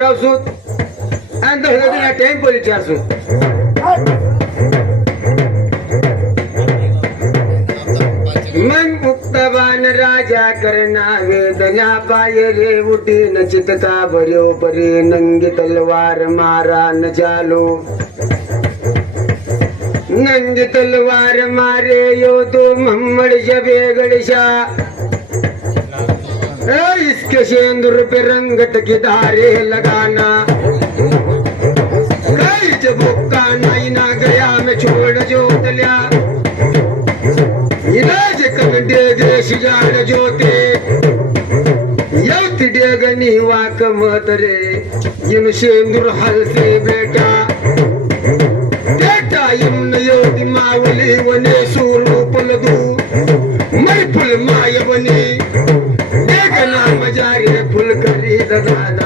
सुत आणि दहगतीला टेम्पलची असू मन मुक्तवान राजा करना वेदना पायले उठी न चितता भर्यो परी नंगी तलवार मारा न चालो नंगी तलवार मारे यो तो मम्मड जबे गड़शा इसके शेंदुर पे रंगत धारे लगाना। कई चबुक्का नहीं ना गया मैं छोड़ जोतल्या इलाज कम डेगे शिजाड जोते। यवती डेगनी वाक मतरे यम शेंदुर हलसे बेटा। बेटा यम योगी मावली वने सूरू पलदू मरफुल माय बनी देखना मजारे दादा